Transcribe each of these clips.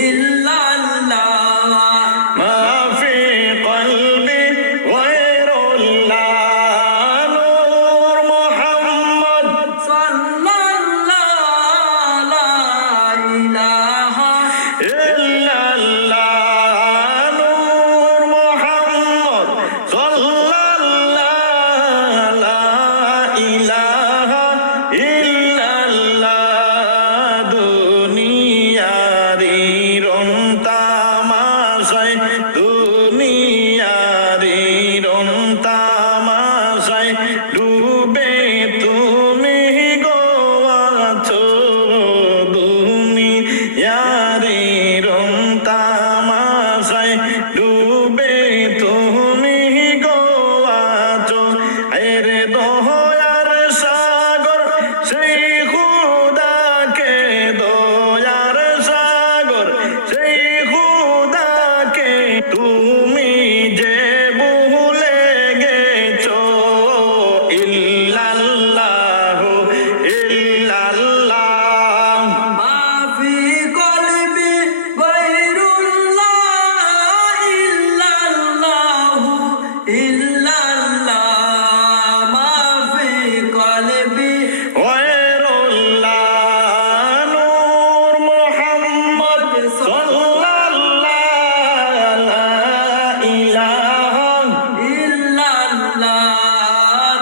ইল্লাল্লাহ মা ফি কলবি গায়রুল্লাহ নূর মুহাম্মদ সাল্লাল্লাহু লা ইলাহা ইল্লাল্লাহ নূর মুহাম্মদ সাল্লাল্লাহু লা ইলাহা ইল্লাল্লাহ দুনিয়ারি রং তামাশায় দুনিয়ারি রং তামাশায় ডুবে তুমি গোয়াছো দুনিয়ারি রং তামাশায় ডুবে তুমি গোয়াছো এরে দয়ার সাগর সেই খুদাকে দয়ার সাগর সেই খুদাকে তুমি যে ভুলে গেছো ইল্লাল্লাহু ইল্লাল্লাহ মা ফি কলবি গায়রুল্লাহ ইল্লাল্লাহু ইল্লাল্লাহ মা ফি কলবি গায়রুল্লাহ নূর মুহাম্মদ সাল্লাল্লাহু লা ইলাহা ইল্লাল্লাহ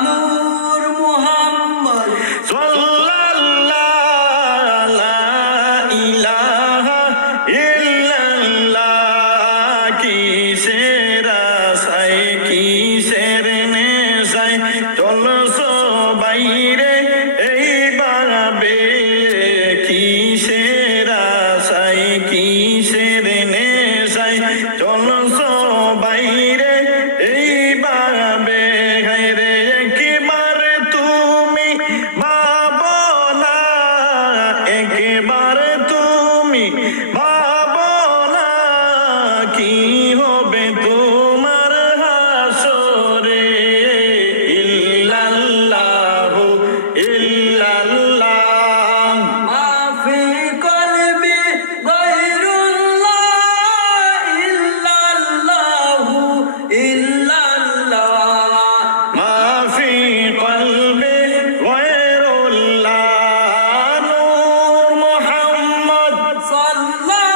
নূর মুহাম্মদ সাল্লাল্লাহু লা ইলাহা ইল্লাল্লাহ কিসের আশায় কিসের নেশায় চলছো বাইরে এইভাবে কিসের আশায় কিসের নেশায় চলছো বাইরে এইভাবে হায়রে একেবারে তুমি ভাবো না একেবারে তুমি ভাবো না কি হবে তোমার হাসরে ইল্লাল্লাহু ইল্লাল্লাহ মা ফি কলবি গায়রুল্লাহ ইল্লাল্লাহু ইল্লাল্লাহ মা ফি কলবি গায়রুল্লাহ নূর মুহাম্মদ সাল্লাল্লাহু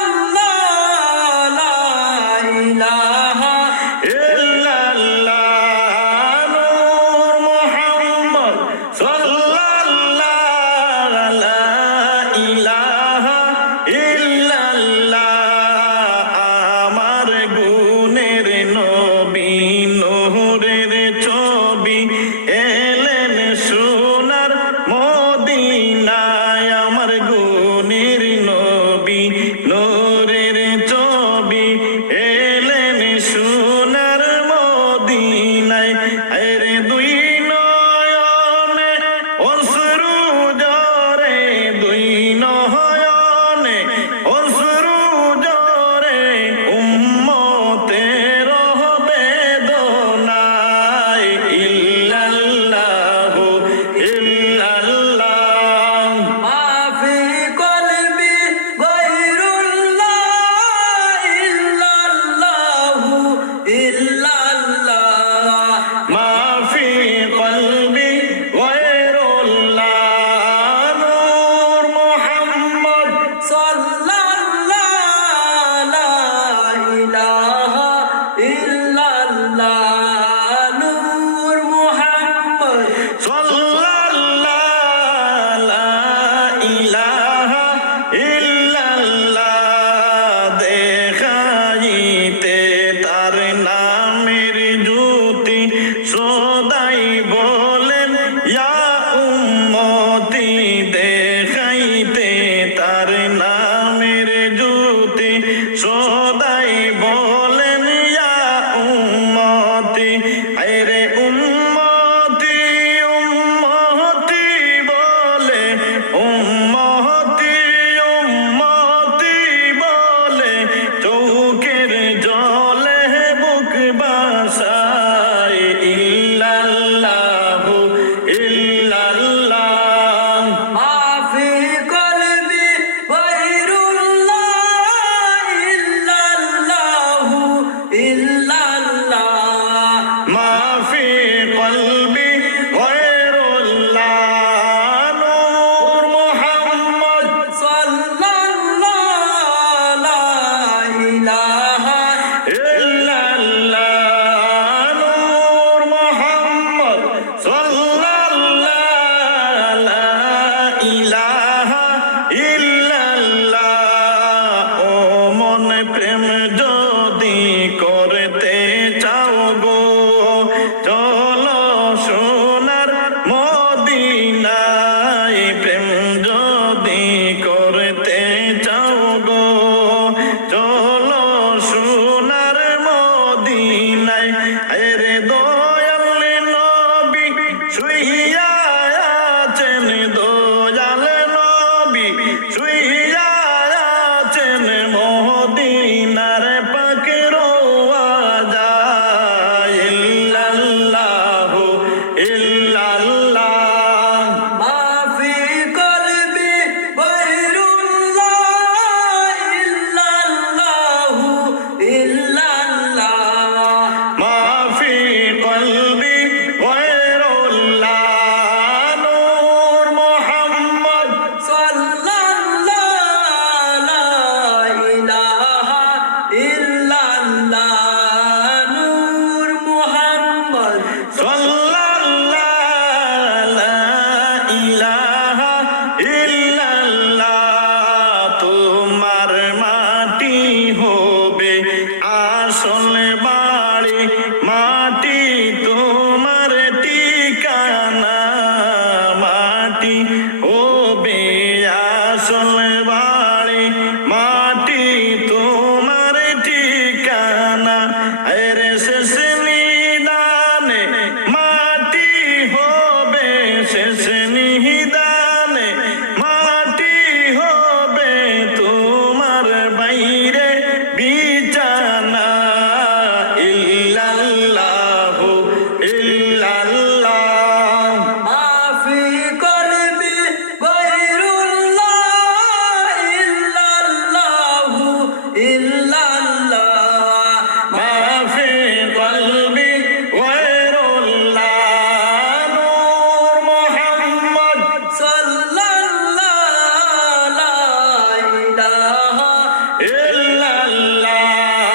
ইল্লাল্লাহ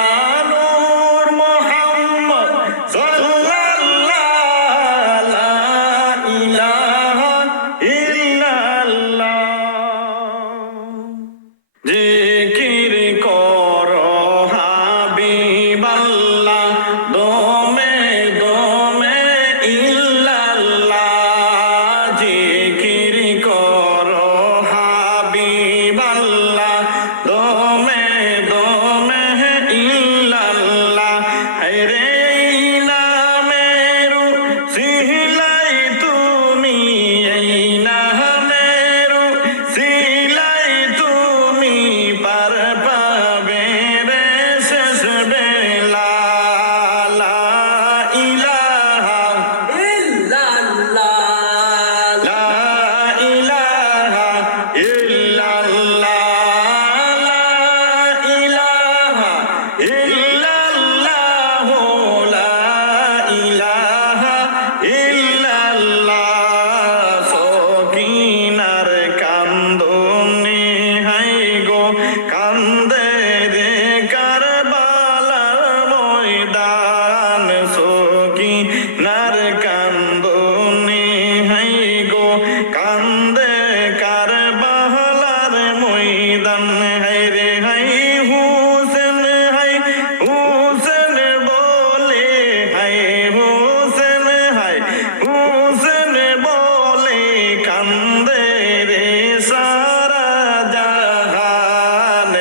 নূর মুহাম্মদ সাল্লাল্লাহ লা ইলাহা ইল্লাল্লাহ জিকির করো হাবিবাল্লাহ দমে দমে ইল্লাল্লাহ জিকির করো হাবিবাল্লাহ দমে দমে ইল্লাল্লাহ রে নামেরু সিলাই তুমি এই নামেরু সিলাই তুমি পার পাবে রে শেষ বেলা লা ইলাহা ইল্লাল্লাহ লা ইলাহা ইল্লাল্লাহ লা ইলাহা ইল্লাল্লাহ লা ইলাহা ইল্লাল্লাহ সকিনার কান্দনে হাই গো কান্দে রে কারবালার ময়দান সকিনার কান্দনে হাই গো কান্দে কারবালার ময়দান হাই রে হাই হুসেন বলে হাই হুসেন বলে কান্দে রে সারা জাহান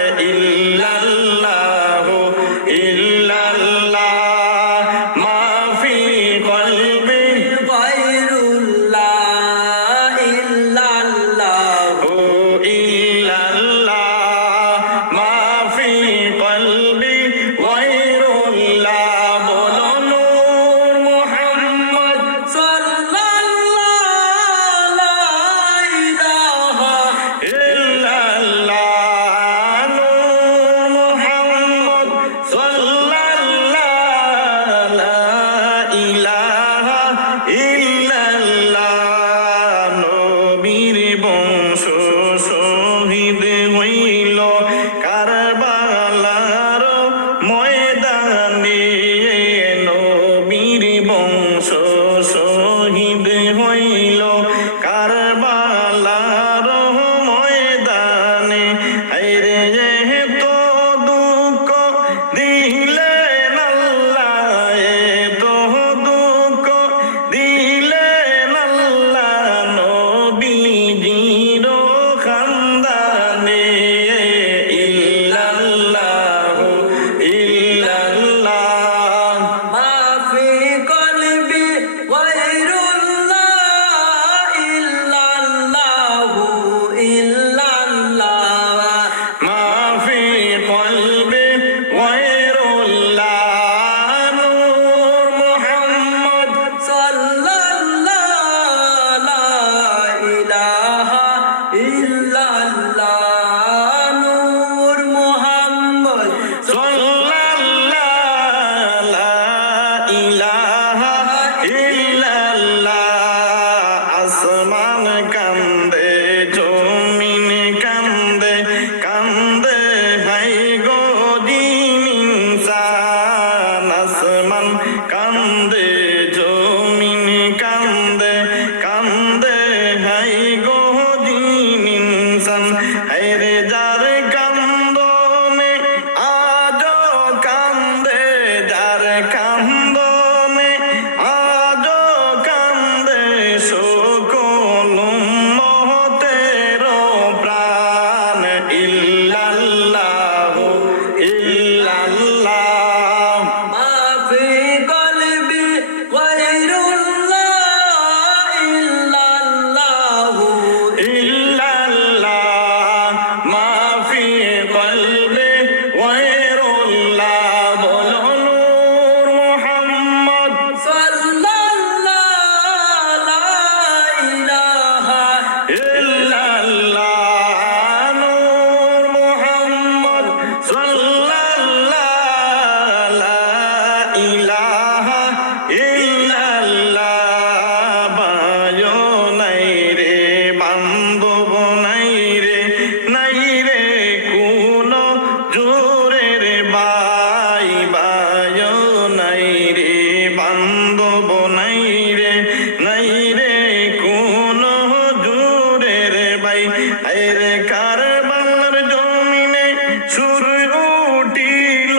সুর উঠিল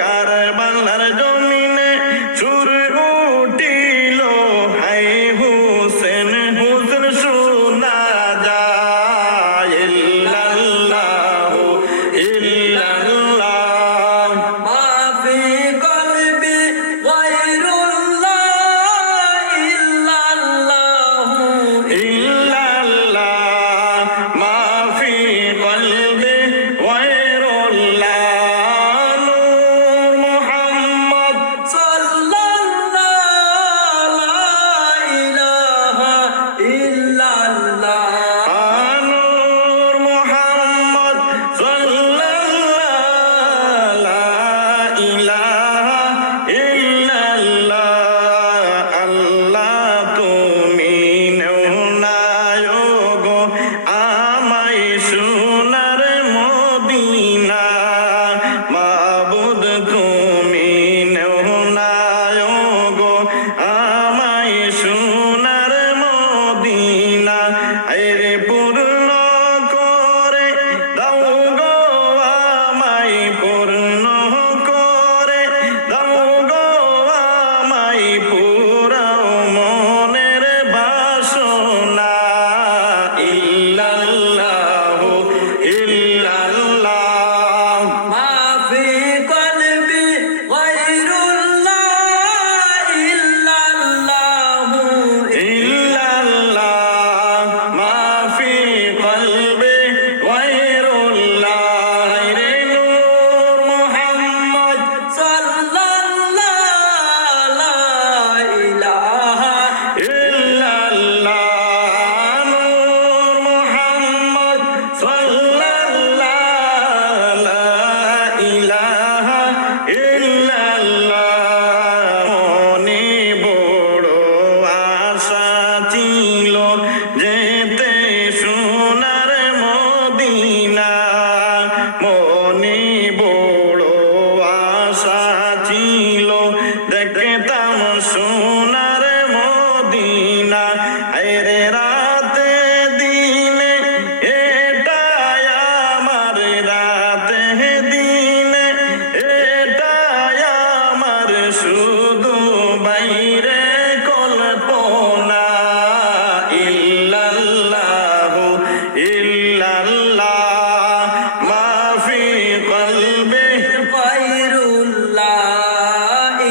কারবালার জমিনে সুর উঠিল হাই হুসেন হুসেন শোনা যায় ইল্লাল্লাহু ইল্লাল্লাহ মা ফি কলবি গায়রুল্লাহ ইল্লাল্লাহু ইল্লাল্লাহ মা ফি কলবি গায়রুল্লাহ নূর মুহাম্মদ সাল্লাল্লাহু লা ইলাহা ইল্লাল্লাহ নূর মুহাম্মদ সাল্লাল্লাহু লা ইলাহা ইল্লাল্লাহ আল্লাহ তুমি নেওনায়গো আমায় সোনার মদিনা মাবুদ তুমি নেওনায়গো আমায় সোনার মদিনা আরে পূর্ণ করে দাও গো আমায় পূর্ণ করে দাও গো আমায় পুরাও মনের বাসনা ইল্লাল্লাহু ইল্লাল্লাহ মা ফি কলবি গায়রুল্লাহ ইল্লাল্লাহু ইল্লাল্লাহ মা ফি কলবি গায়রুল্লাহ রে নূর মুহাম্মদ সাল্লাল্লাহু লা ইলাহা ইল্লাল্লাহ নূর মুহাম্মদ সাল্লাল্লাহু লা ইলাহা ইল্লাল্লাহ মনে বড় আশা ছিল যেতে সোনার মদিনা মনে বড় আশা ছিল দেখতাম সোনার মদিনা আরে রাতে দিনে এটাই আমার রাতে দিনে এটাই আমার শুধু বাইরে কল্পনা ইল্লাল্লাহু ইল্লাল্লাহ মা ফি কলবি গায়রুল্লাহ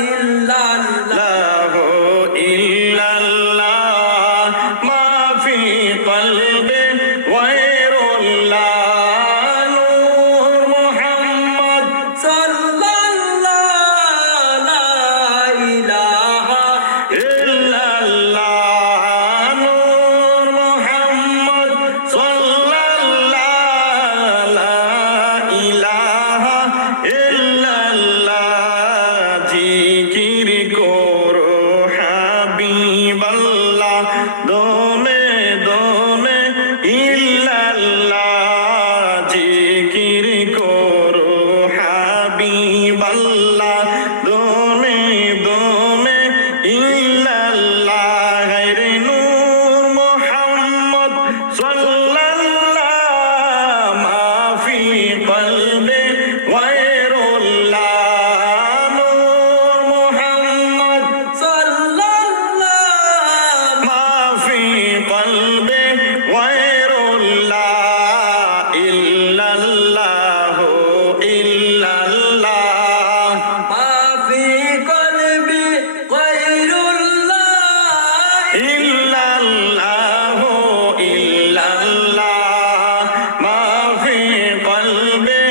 ইল্লাল্লাহ ইল্লাল্লাহ মা ফি কলবি গায়রুল্লাহ নূর মুহাম্মদ সাল্লাল্লাহু লা ইলাহা ইল্লাল্লাহ নূর মুহাম্মদ সাল্লাল্লাহু লা ইলাহা ইল্লাল্লাহ জিকির করো হাবিবাল্লাহ দমে দমে ইল্লাল্লাহ জিকির করো হাবিবাল্লাহ দমে দমে ইল্লাল্লাহ রে নূর মুহাম্মদ সাল্লাল্লাহু মা ফি কলবি গায়রুল্লাহ নূর মুহাম্মদ সাল্লাল্লাহু মা ফি কলবি গায়রুল্লাহ ইল্লাল্লাহু ইল্লাল্লাহ মা ফি কলবি গায়রুল্লাহ ইল্লাল্লাহু ইল্লাল্লাহ মা ফি কলবি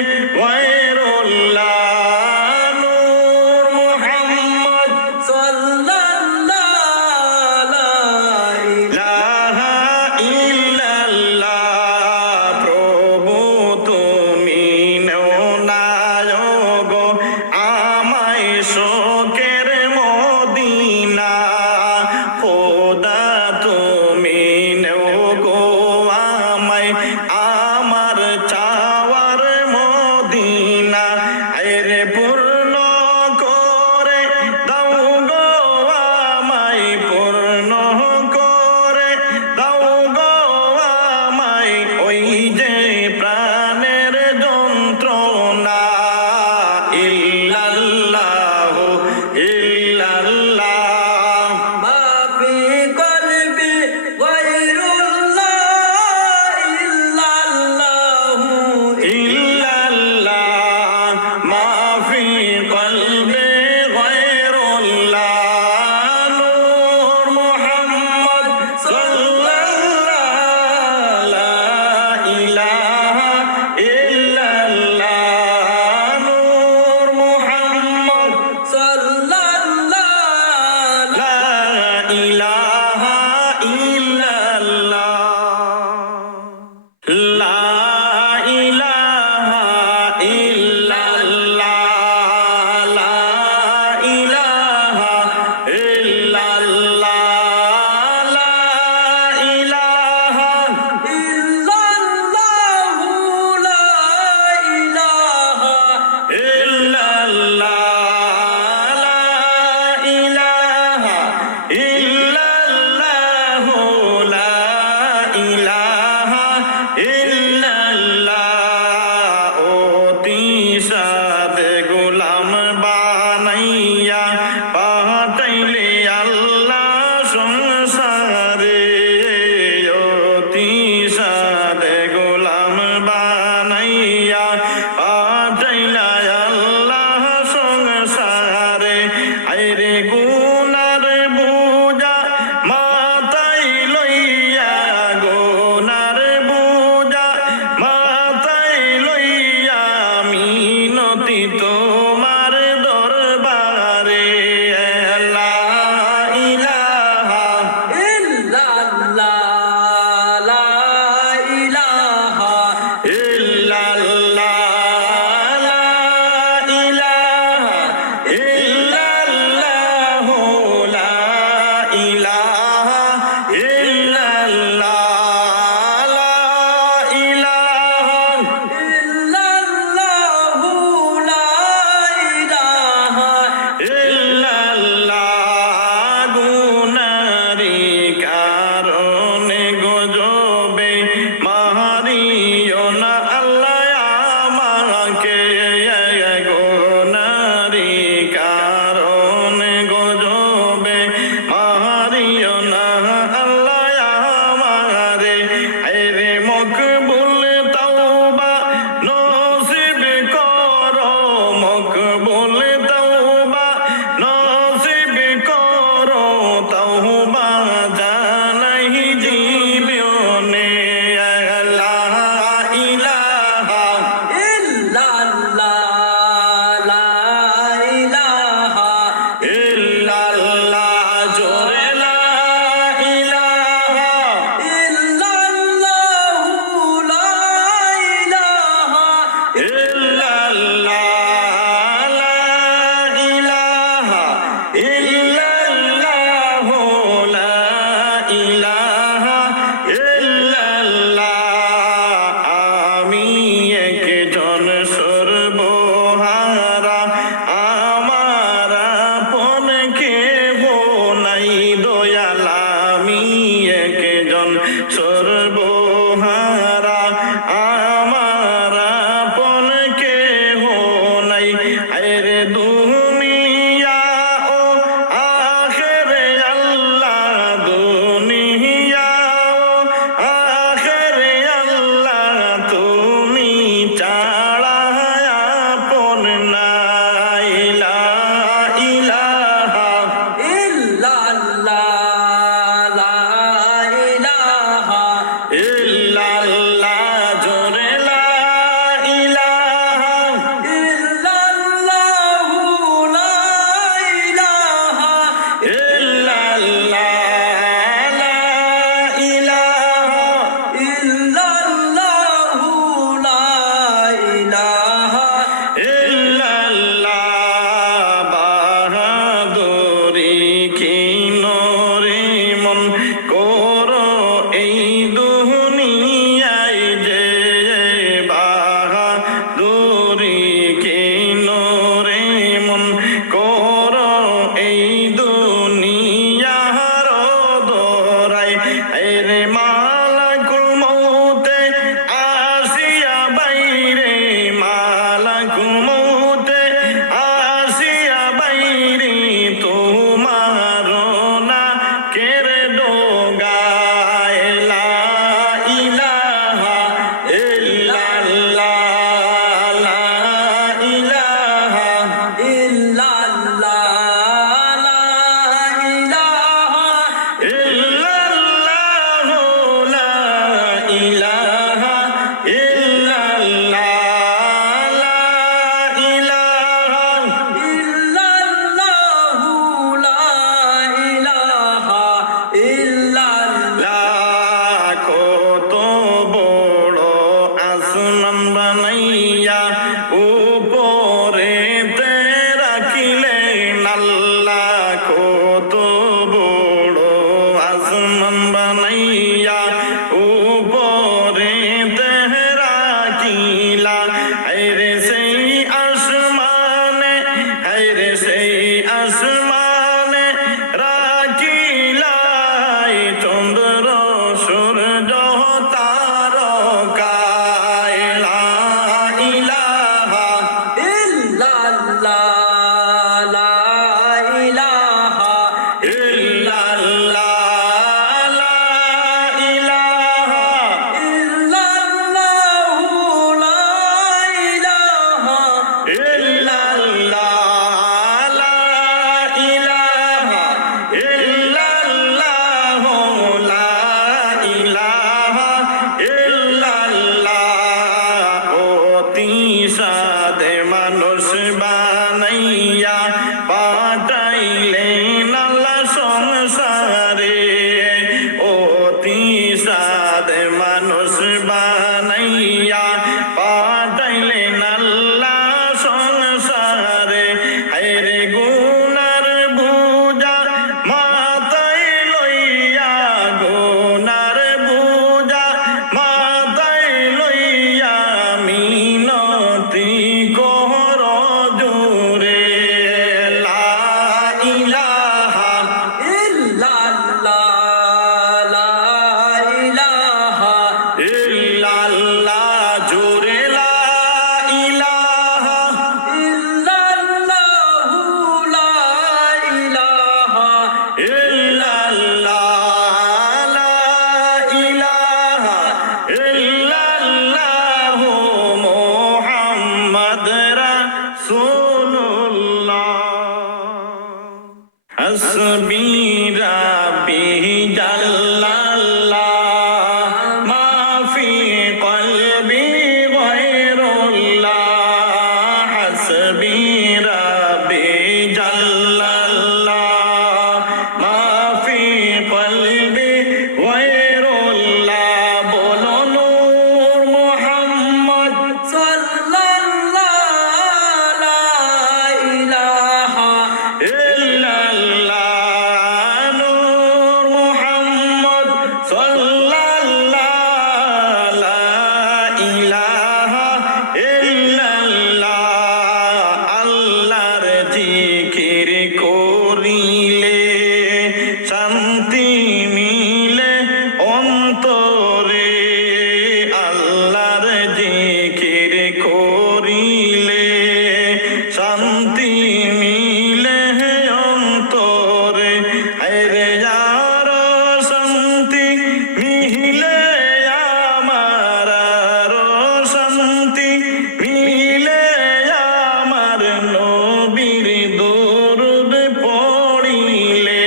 সাদে মানুষ বানাইয়া পাঠাইলেন আল্লাহ সংসারে অতি সাদে মানুষ বানাইয়া পাঠাইলেন আল্লাহ সংসারে হায়রে গুনার বুঝা মাথায় লইয়া গুনার বুঝা মাথায় লইয়া মিনতি কর জোরে লা ইলাহা ইল্লাল্লাহ লা ইলাহা ইল্লাল্লাহ জোরে লা ইলাহা ইল্লাল্লাহু লা ইলাহা ইল্লাল্লাহ লা ইলাহা ইল্লাল্লাহ মুহাম্মদ রাসূলুল্লাহ হাসবি রাব্বি জাল্লাল্লাহ মা ফি কলবি গায়রুল্লাহ হাসবি রাব্বি জাল্লাল্লাহ মা ফি কলবি গায়রুল্লাহ বলো নূর মুহাম্মদ সাল্লাল্লাহু লা ইলাহা ইল্লাল্লাহ নূর মুহাম্মদ সাল্লাল্লাহু লা ইলাহা ইল্লাল্লাহ আল্লাহর জিকির করিলে শান্তি মিলে অন্তরে আল্লাহর জিকির করিলে শান্তি মিলে অন্তরে আরে যার শান্তি মিলে আমার আরো শান্তি মিলে আমার নবীর দরুদ পড়িলে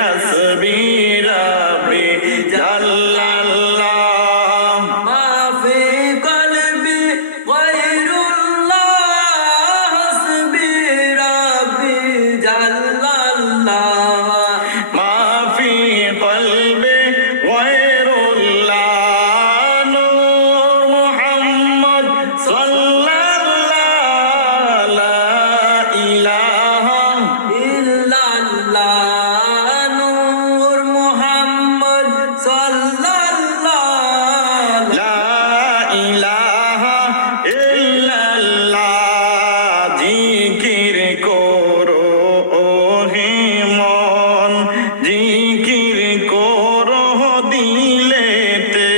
হাসবি রাব্বি জাল্লাল্লাহ মা ফি কলবি গায়রুল্লাহ হাসবি রাব্বি জাল্লাল্লাহ মা ফি কলবি গায়রুল্লাহ নূর মুহাম্মদ সাল্লাল্লাহু লা ইলাহা ইল্লাল্লাহ নূর মুহাম্মদ সাল্লাল্লাহু লা ইলাহা ইল্লাল্লাহ জিকির করো ওহে মন জিকির করো দিলেতে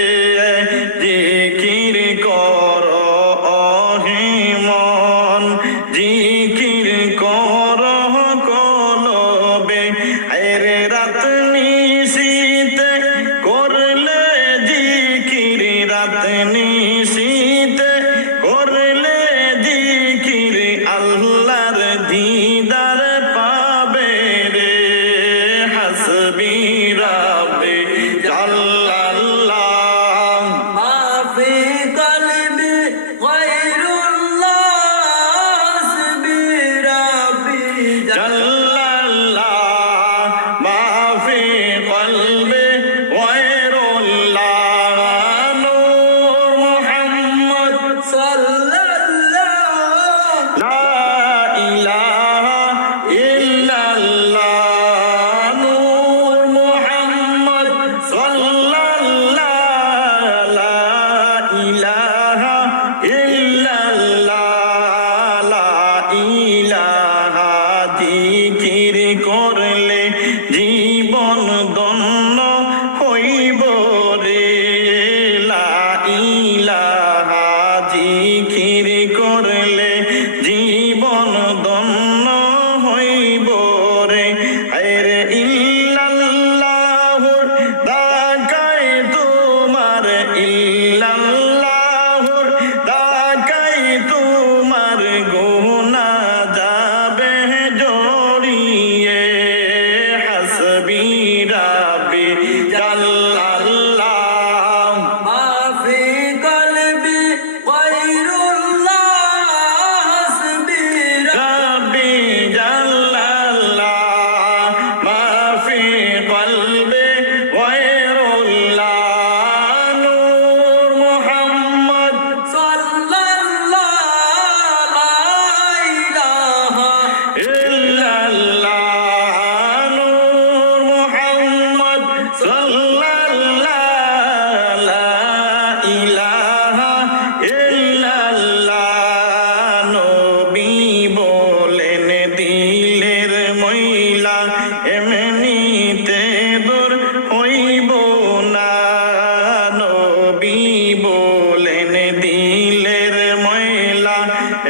জিকির করো ওহে মন জিকির করো কলবে আরে রাত নিশীতে করলে জিকির রাত নিশীতে করলে জিকির আল্লাহর দিদার পাবে রে হাসবি রাব্বি জাল্লাল্লাহ মা ফি কলবি গায়রুল্লাহ হাসবি রাব্বি জাল্লাল্লাহ মা ফি কলবি গায়রুল্লাহ নূর মুহাম্মদ সাল্লাল্লাহু লা ইলাহা ইল্লাল্লাহ নূর মুহাম্মদ সাল্লাল্লাহু লা ইলাহা ইল্লাল্লাহ লা ইলাহা জিকির করলে জীবন ধন্য হইব রে লা ইলাহা জিকির করলে জীবন ধন্য হইব রে আরে ইল্লাল্লাহুর দাকায় তোমার ইল্লাল্লাহুর দাকায় তোমার গুনাহ যাবে জড়িয়ে হাসবি রাব্বি জাল্লাল্লাহ মা ফি কলবি গায়রুল্লাহ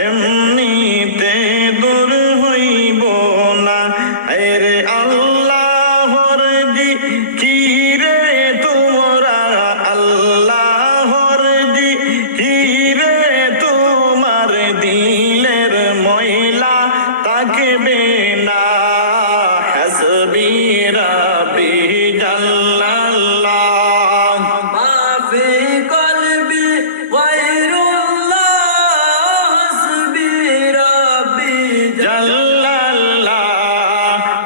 এমনিতে দূর হইব না। আরে আল্লাহর জিকিরে তোমরা, আল্লাহর জিকিরে তোমার দিলের ময়লা থাকবে না। হাসবি রাব্বি জাল্লাল্লাহ, মা ফি কলবি গায়রুল্লাহ, হাসবি রাব্বি জাল্লাল্লাহ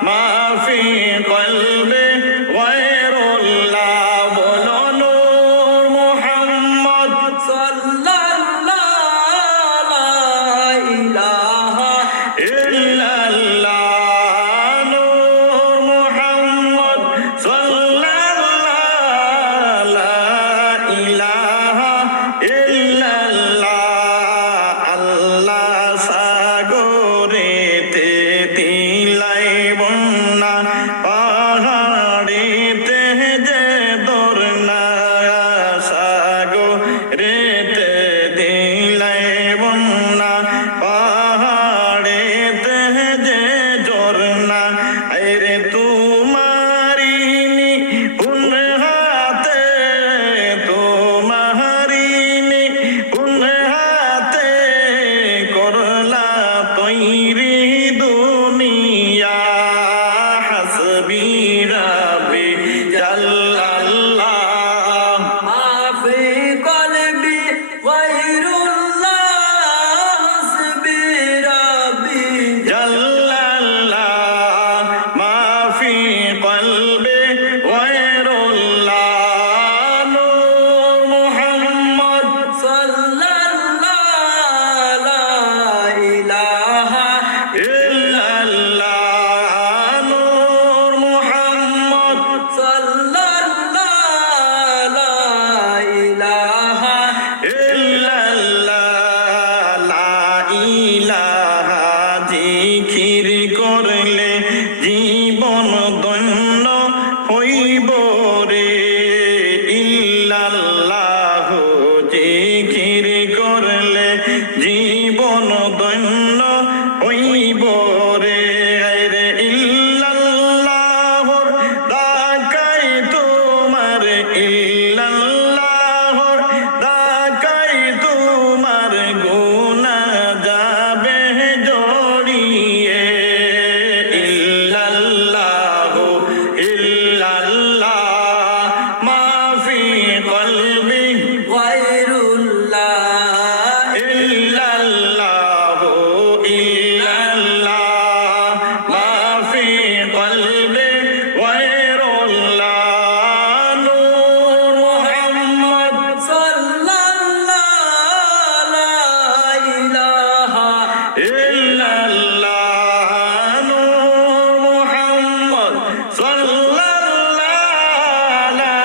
মা ফি কলবি গায়রুল্লাহ। বলো নূর মুহাম্মদ সাল্লাল্লাহু লা ইলাহা ইল্লাল্লাহ, নূর মুহাম্মদ সাল্লাল্লাহু লা ইলাহা ইল্লাল্লাহ। আল্লাহ সাগরেতে দিলাই বন্যা, পাহাড়েতে যে দরনা, সাগরেতে দিলাই বন্যা, পাহাড়েতে যে ঝরনা। আরে তোমারি নিপুণ হাতে, তোমারি নিপুণ হাতে করলা তৈরি দুনিয়া। হাসবি রাব্বি জাল্লাল্লাহ, মা ফি কলবি গায়রুল্লাহ, হাসবি রাব্বি জাল্লাল্লাহ মা ফি কলবি গায়রুল্লাহ। নূর মুহাম্মদ সাল্লাল্লাহু লা ইলাহা ইল্লাল্লাহ, নূর মুহাম্মদ সাল্লাল্লাহু লা ইলাহা ইল্লাল্লাহ। লা ইলাহা জিকির করলে জীবন ধন্য হইব রে। ইল্লাল্লাহ জিকির করলে জীবন ধন্য হইব রে। রে ইল্লাল্লাহর ডাকাই তোমার, ইল্লাল্লাহর ডাকাই তোমার গুনাহ যাবে জড়িয়ে। ইল্লাল্লাহ ইল্লাল্লাহ মা ফি কলবি গায়রুল্লাহ ইল্লাল্লাহ ইল্লাল্লাহ মা ফি কলবি গায়রুল্লাহ। নূর মুহাম্মদ সাল্লাল্লাহু লা ইলাহা ইল্লাল্লাহ, নূর মুহাম্মদ সাল্লাল্লাহু লা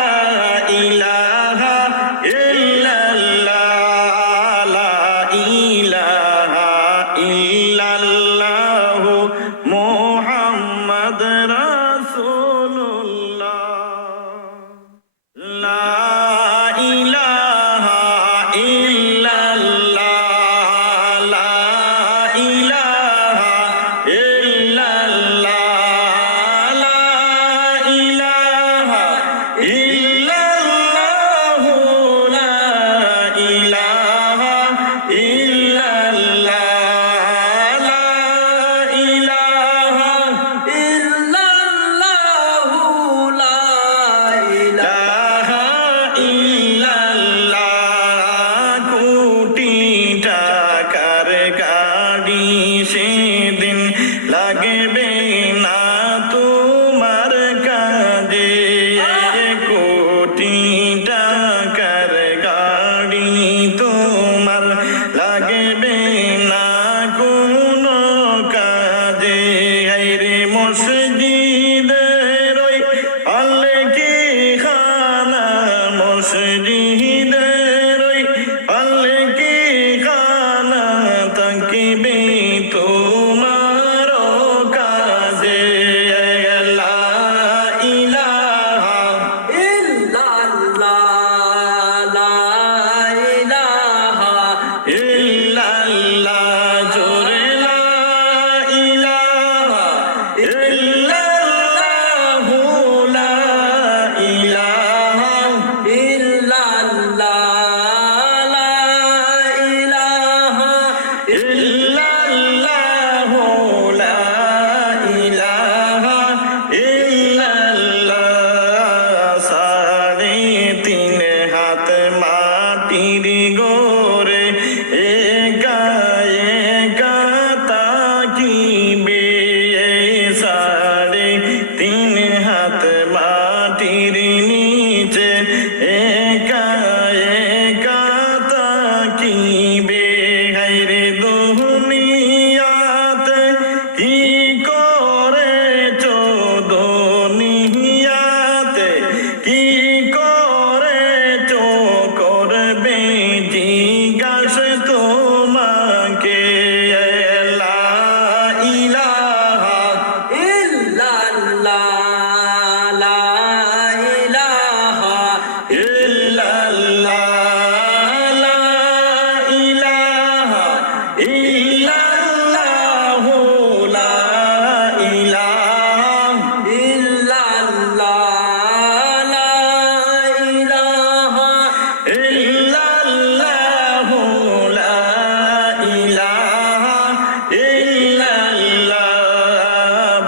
ইলাহা ইল্লাল্লাহ। লা ইলাহা ইল্লাল্লাহ মুহাম্মদ রাসূলুল্লাহ। লা ইলাহা ইল্লাল্লাহ, লা ইলাহা ইল্লাল্লাহ, লা ইলাহা ইল্লাল্লাহ, লা ইলাহা ইল্লাল্লাহ, লা ইলাহা ইল্লাল্লাহু লা ইলাহা ইল্লাল্লাহ। কোটি টাকার গাড়ি সেদিন লাগবে না তোমার কাজে। কোটি টাকার গাড়ি তোমার লাগবে না কোনো কাজে। আইরে মসজিদের ওই আল্লেকি খানা, মসজিদের ওই আল্লেকি খানা থাকিবে তোমার ইল্লাল্লাহু লা ইলাহা ইল্লাল্লাহ সাড়ে তিন হাত মাটির গোরে একা একা তাকিবে সাড়ে তিন হাত মাটির নিচে একা একা তাকিবে হায়রে দুনিয়াতে কি করেছো দুনিয়াতে কি করেছো করবে জিজ্ঞাসা তোমাকে লা ইলাহা ইল্লাল্লাহ লা ইলাহা ইল্লাল্লাহ লা ইলাহা ইল্লাল্লাহু লা ইলাহা ইল্লাল্লাহ লা ইলাহা ইল্লাল্লাহু লা ইলাহা ইল্লাল্লাহ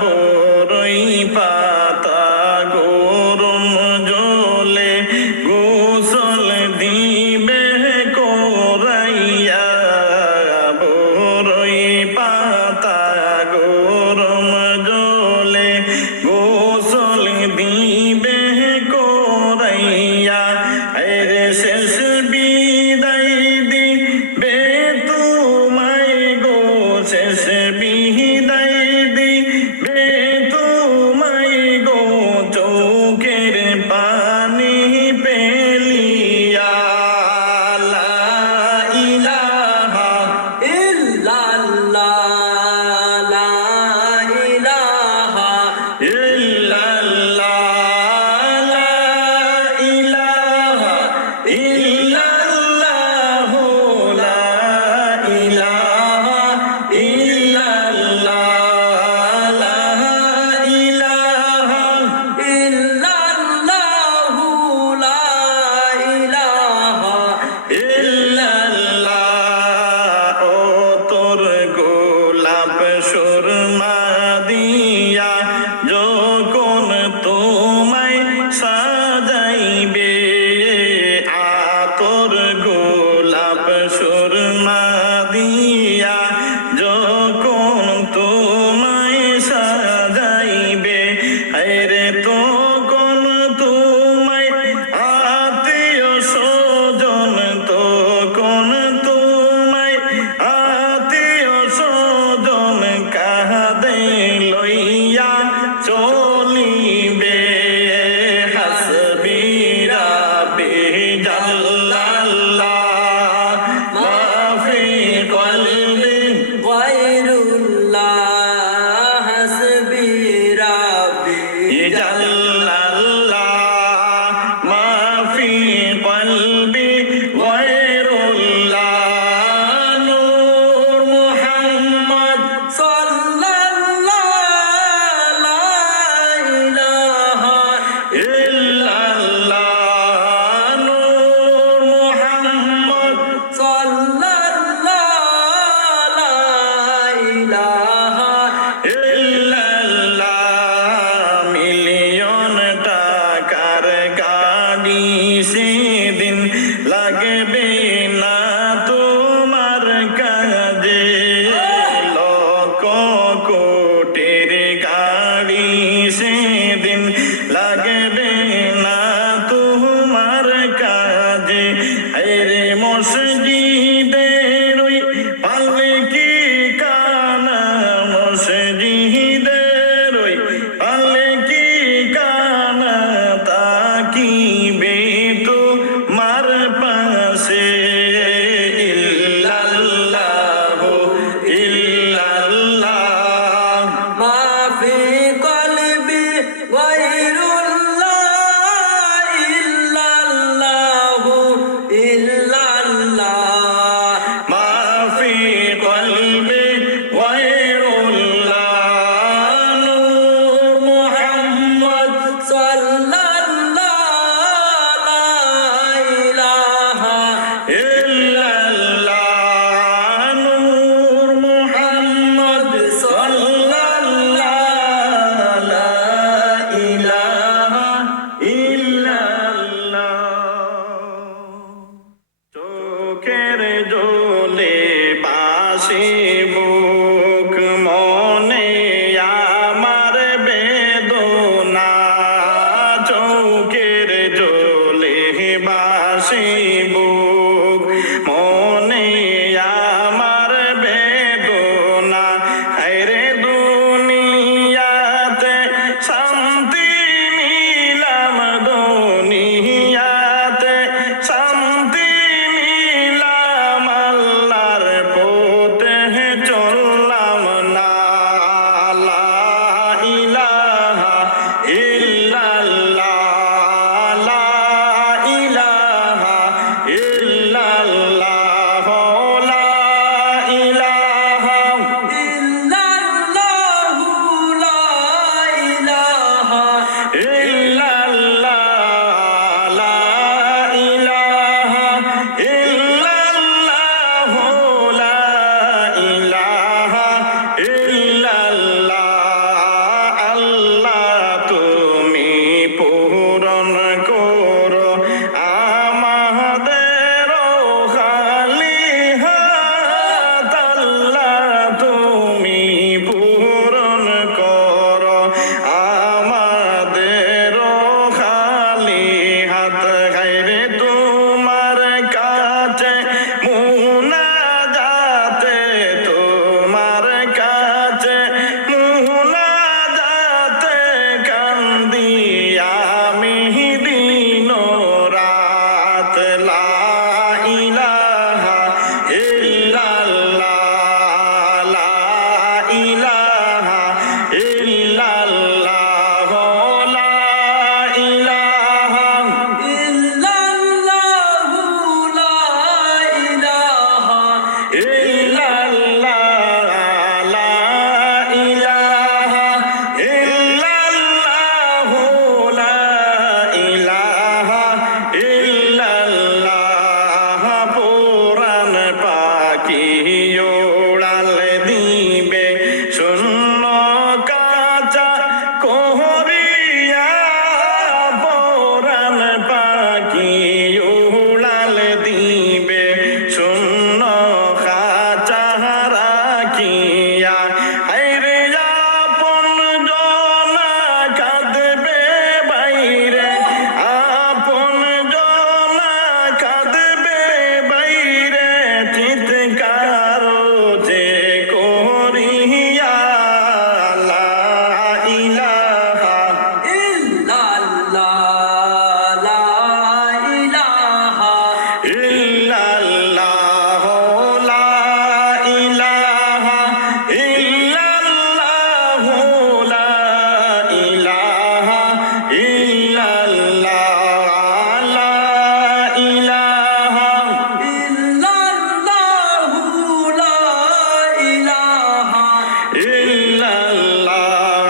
বরই পাতা গরম জলে গোসল দিবে কোরাইয়া বরই বুক মনে আমার বেদনা চৌকের জলে বাসি বুক মনে আমার বেদনা হায়রে দুনিয়াতে শান্তি নিলাম দুনিয়াতে শান্তি নিলাম আল্লাহর পথে চললাম না লা ইলাহা ইল্লাল্লাহ লা ইলাহা ইল্লাল্লাহ লা ইলাহা ইল্লাল্লাহু লা ইলাহা ইল্লাল্লাহ লা ইলাহা ইল্লাল্লাহ লা ইলাহা ইল্লাল্লাহ আল্লাহ তুমি পূরণ করো আমাদের খালি হাত আল্লাহ তুমি পূরণ করো আমাদের খালি হাত গাইরে তোমার কাছে মুনাজাতে তোমার কাছে মুনাজাতে কান্দি আমি দিন রাত লা ইলাহা ইল্লাল্লাহ লা ইলাহা ইল্লাল্লাহ লা ইলাহা ইল্লাল্লাহু লা ইলাহা ইল্লাল্লাহ লা ইলাহা ইল্লাল্লাহ লা ইলাহা ইল্লাল্লাহ পুরাণ পাখি ওড়াল দিবে শূন্য কাঁচা কোহরিয়া পুরাণ পাখি ওড়াল দিবে শূন্য কাঁচা রাখিয়া হায়রে আপন জনা কাঁদবে বাইরে আপন জনা কাঁদবে বাইরে চিৎকার যে করিয়া লা ইলাহা ইল্লাল্লাহ লা ইলাহা ইল্লাল্লাহ লা ইলাহা ইল্লাল্লাহ লা ইলাহা ইল্লাল্লাহ লা ইলাহা ইল্লাল্লাহু লা ইলাহা ইল্লাল্লাহ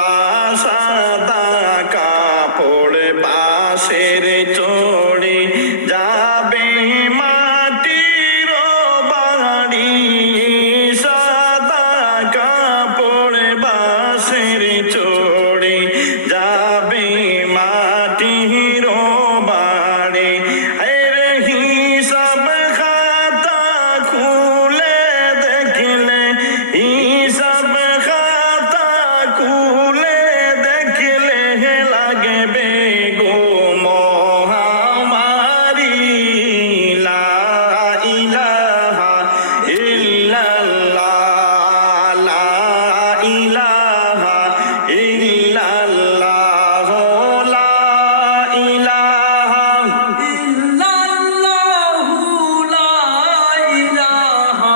সাদা কাপড় বাসের চড়ে যাবে মাটির বাড়ি সাদা কাপড় বাসের চড়ে যাবে মাটির বাড়ি আরে হিসাব খাতা খুলে দেখলে হিসাব খাতা খুলে দেখলে লাগবে গো মহামারি লা ইলাহা ইল্লাল্লাহ লা ইলাহা ইল্লাল্লাহ লা ইলাহা ইল্লাল্লাহু লা ইলাহা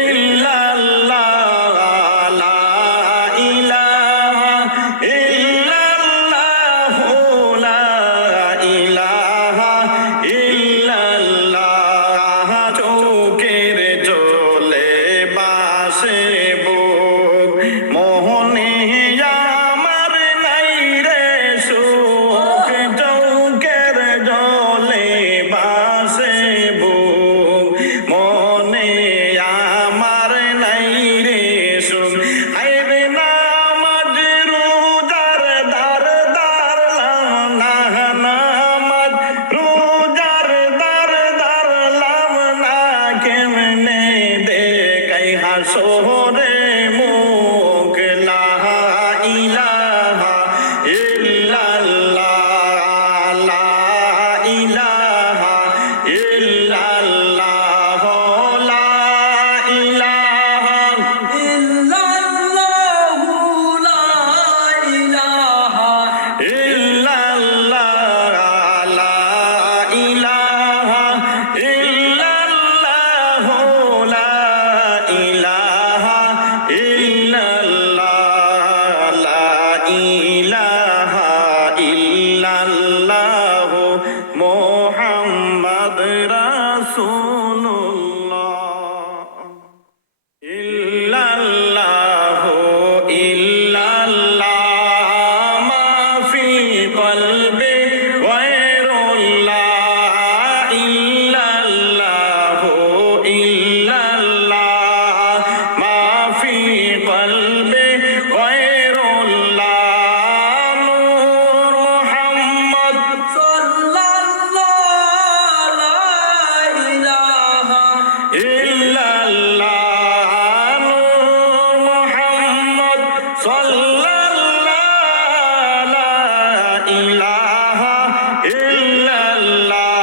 ইল্লাল্লাহ লা ইলাহা ইল্লাল্লাহ লা ইলাহা ইল্লাল্লাহ চৌকের জলে বাসে বুক মোহনে আমার নাই রে সুখ চৌকের জলে বাসে বুক মনে আমার নাই রে সুখ আইবে নামাজ রোজার দার দারলাম না নামাজ রোজার দার দারলাম না কেমনে দেখাই হাসো মোরে মুখ লা ইলাহা ইল্লাল্লাহ লা ইলাহা ইল্লাল্লাহ লা ইলাহা ইল্লাল্লাহু লা ইলাহা ইল্লাল্লাহ লা ইলাহা ইল্লাল্লাহ লা ইলাহা ইল্লাল্লাহ লা ইলাহা ইল্লাল্লাহ মুহাম্মদ রাসূলুল্লাহ ইল্লাল্লাহু ইল্লাল্লাহ মা ফি কলবি গায়রুল্লাহ ইল্লাল্লাহু ইল্লাল্লাহ মা ফি কলবি গায়রুল্লাহ নূর মুহাম্মদ সাল্লাল্লাহু লা ইলাহা ইল্লাল্লাহ নূর মুহাম্মদ সাল্লাল্লাহু লা ইলাহা ইল্লাল্লাহ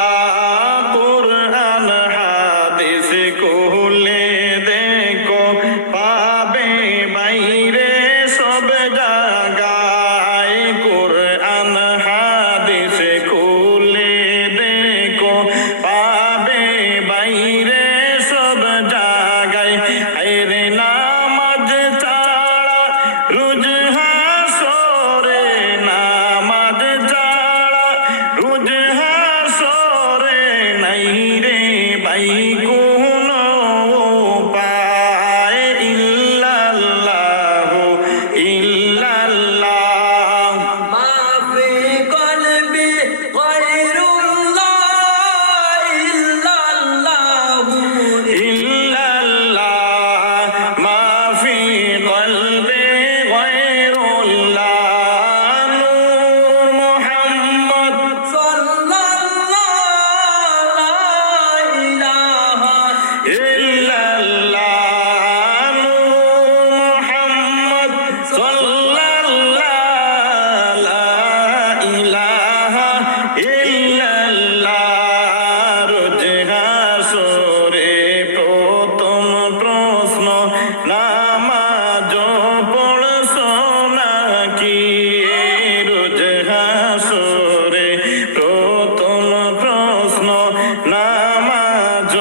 কুরআন হাদিস খুলে দেখো পাবে বাইরে সব জায়গায় কুরআন হাদিস খুলে দেখো পাবে বাইরে সব জায়গায় হায়রে নামাজ ছাড়া রোজ হাসরে নামাজ ছাড়া রোজ হাসরে নাই রে ভাই কোনো উপায় ইল্লাল্লাহু ইল্লাল্লাহ মা ফি কলবি গায়রুল্লাহ ইল্লাল্লাহু ইল্লাল্লাহ মা ফি কলবি গায়রুল্লাহ নূর মুহাম্মদ সাল্লাল্লাহু লা ইলাহা ইল্লাল্লাহ নূর মুহাম্মদ সাল্লাল্লাহু লা ইলাহা ইল্লাল্লাহ রোজ হাসরে প্রথম প্রশ্ন নামাজ পড়ছো নাকি রোজ হাসরে প্রথম প্রশ্ন নামাজ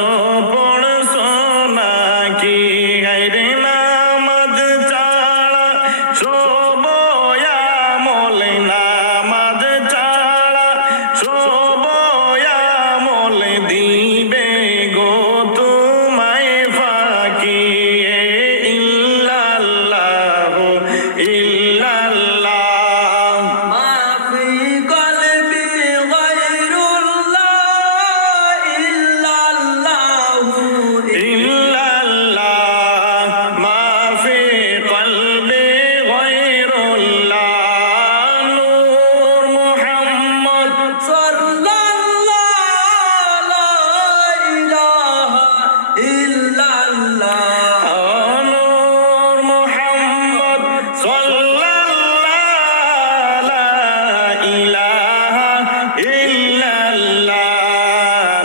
পড়ছো নাকি হায়রে নামাজ ছাড়া সবই আমল নামাজ ছাড়া সবই আমল দিবে গো তোমায় ফাঁকি ইল্লাল্লাহু ইল্লাল্লাহ মা ফি কলবি গায়রুল্লাহ ইল্লাল্লাহু ইল্লাল্লাহ মা ফি কলবি গায়রুল্লাহ নূর মুহাম্মদ সাল্লাল্লাহু লা ইলাহা ইল্লাল্লাহ নূর মুহাম্মদ সাল্লাল্লাহু লা ইলাহা ইল্লাল্লাহ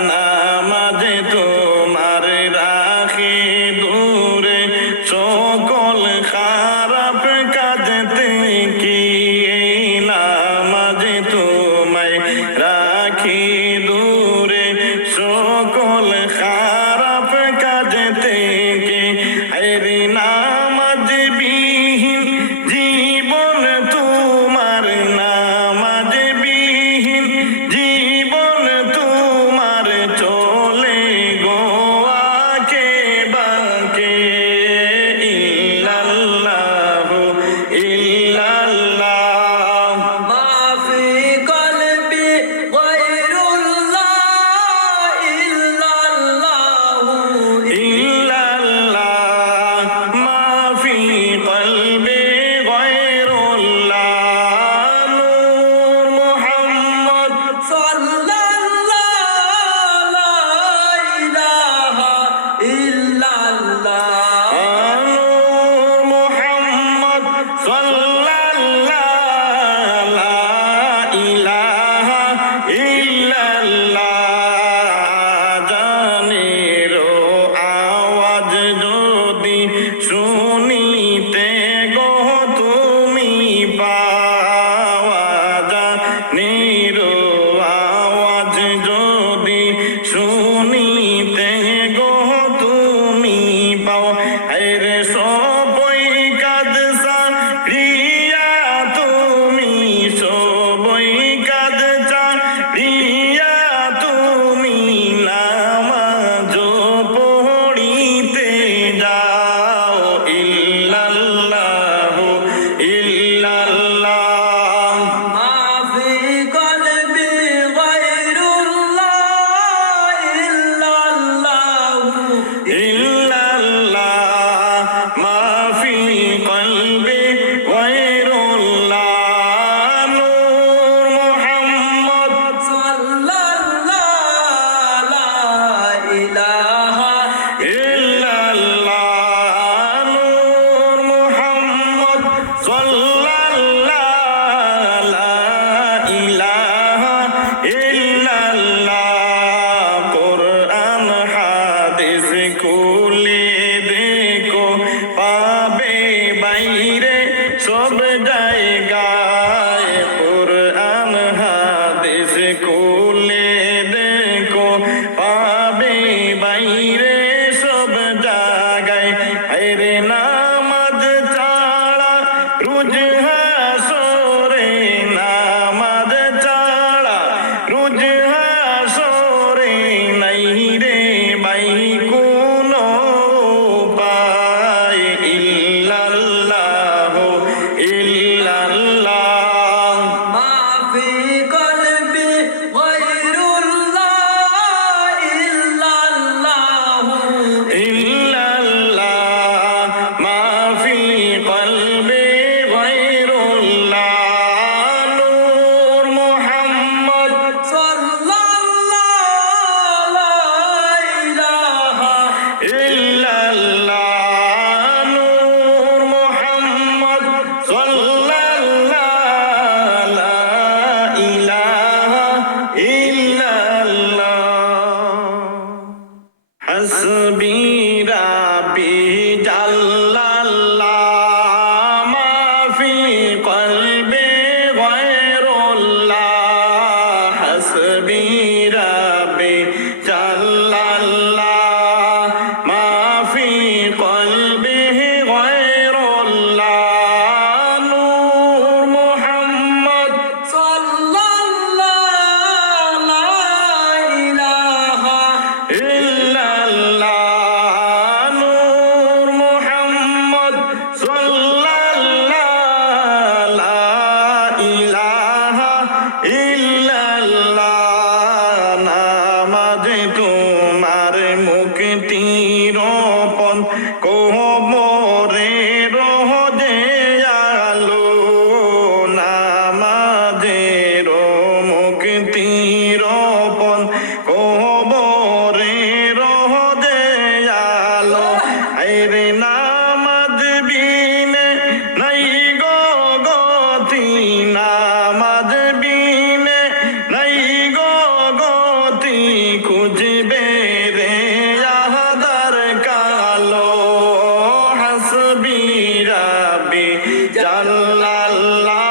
নামাজ তোমার রাখি দূরে সকল খারাপ কাজ থেকে নামাজ তোমায় রাখি দূরে সকল খারাপ কাজ থেকে হায়রে নামাজ বিহীন জীবন তোমার নামাজ বিহীন জীবন তোমার চলে গোয়াকে বাকে সবই কাজ সারিয়া তুমি, সবই কাজ সারিয়া তুমি নামাজ পড়িতে যাও। ইল্লাল্লাহু ইল্লাল্লাহ মা ফি কলবি গায়রুল্লাহ ইল্লাল্লাহু ইল্লাল্লাহ মা ফি কলবি গায়রুল্লাহ নূর মুহাম্মদ সাল্লাল্লাহু লা ইলাহা ইল্লাল্লাহ নূর মুহাম্মদ সাল্লাল্লাহু লা ইলাহা ইল্লাল্লাহ। কুরআন হাদিস খুলে দেখো পাবে বাইরে সব জায়গায়। কুরআন হাদিস খুলে দেখো পাবে বাইরে সব জায়গায়। আরে নামাজ ছাড়া রোজ হাসরে, নামাজ ছাড়া রোজ হাসরে নাই রে ভাই কোনো উপায়। ইল্লাল্লাহু ইল্লাল্লাহ মা ফি কলবি গায়রুল্লাহ ইল্লাল্লাহু ইল্লাল্লাহ মা ফি কলবি গায়রুল্লাহ নূর মুহাম্মদ সাল্লাল্লাহু লা ইলাহা ইল্লাল্লাহ নূর মুহাম্মদ সাল্লাল্লাহু লা ইলাহা ইল্লাল্লাহ। হাসবি রাব্বি জাল্লাল্লাহ মা ফি কলবি গায়রুল্লাহ। হাসবি রাব্বি জাল্লাল্লাহ মা ফি কলবি গায়রুল্লাহ নূর মুহাম্মদ সাল্লাল্লাহু লা ইলাহা ইল্লাল্লাহ নূর মুহাম্মদ সাল্লাল্লাহু লা ইলাহা ইল্লাল্লাহ। নামাজ তোমার মুক্তির পথ, কোমরের রোজে আলো। নামাজের মুক্তির পথ, কোমরের রোজে আলো। আরে নামাজ বিনে নাই গো গতি, নামাজ বিনে নাই গো গতি। খুঁজবে রে আহাদার কালো। হাসবি রাব্বি জাল্লাল্লাহ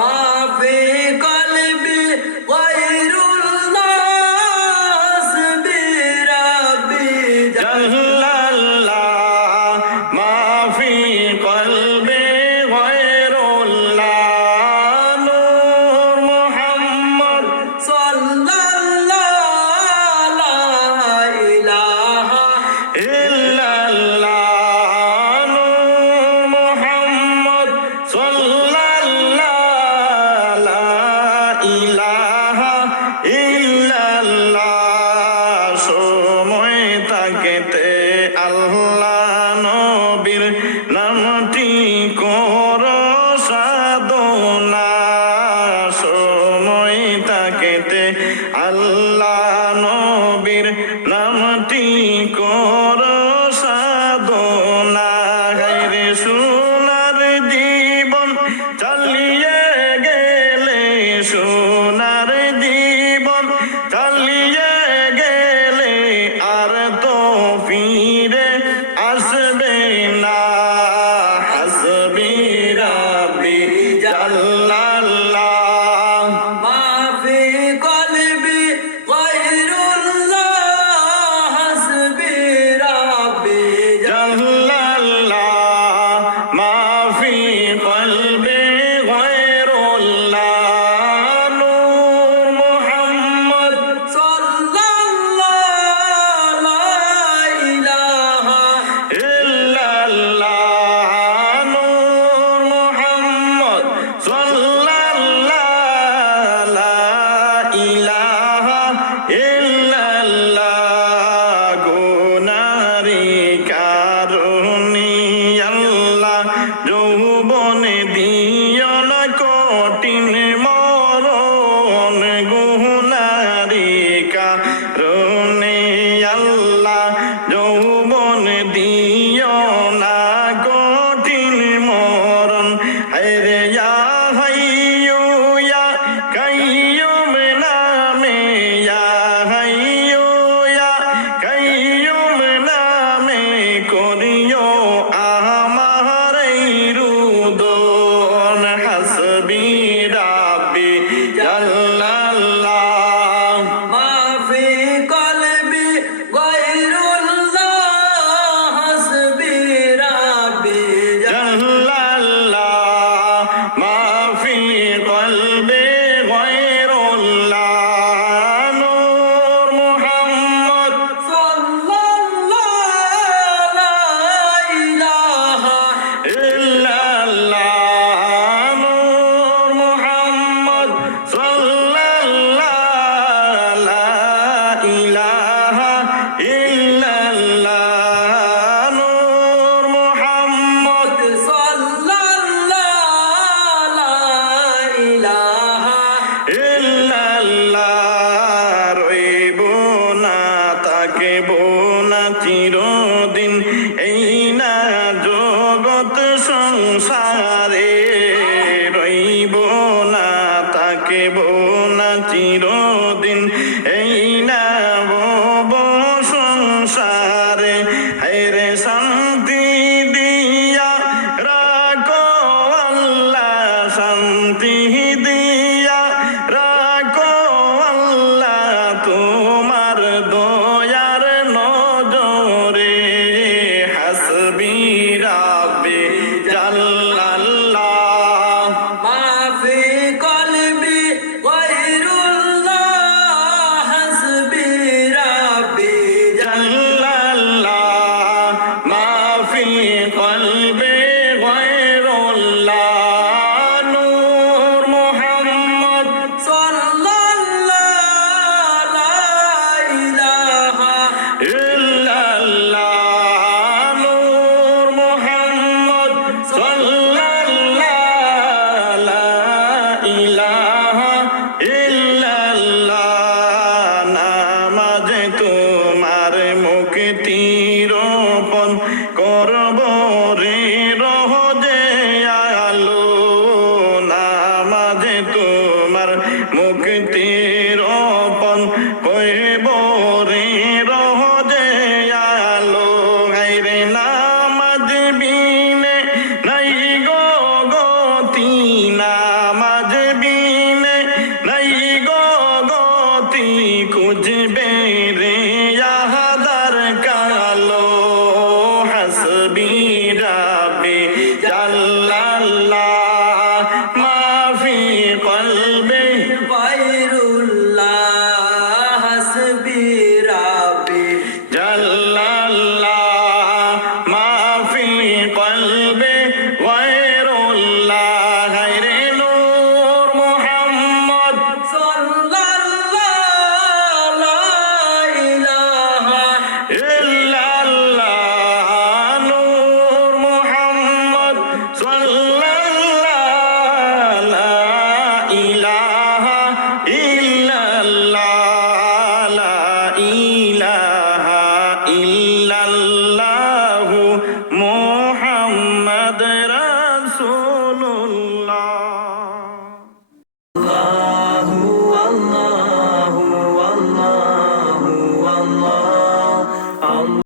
মা ফি কলবি গায়রুল্লাহ হাসবি রাব্বি জাল্লাল্লাহ মা ফি কলবি গায়রুল্লাহ নূর মুহাম্মদ সাল্লাল্লাহু লা ইলাহা ইল্লাল্লাহ নূর মুহাম্মদ সাল্লাল্লাহু লা ইলাহা ইল্লাল্লাহ। সময় থাকতে আল্লাহ নবীর নামটি কর সাধনা। সময় থাকতে আল্লাহ নবীর নামটি কর সাধনা। গাইরে সোনার জীবন চালিয়ে গেলে, সোনার জীবন চালিয়ে গেলে আর তো ফিরে আসবে না।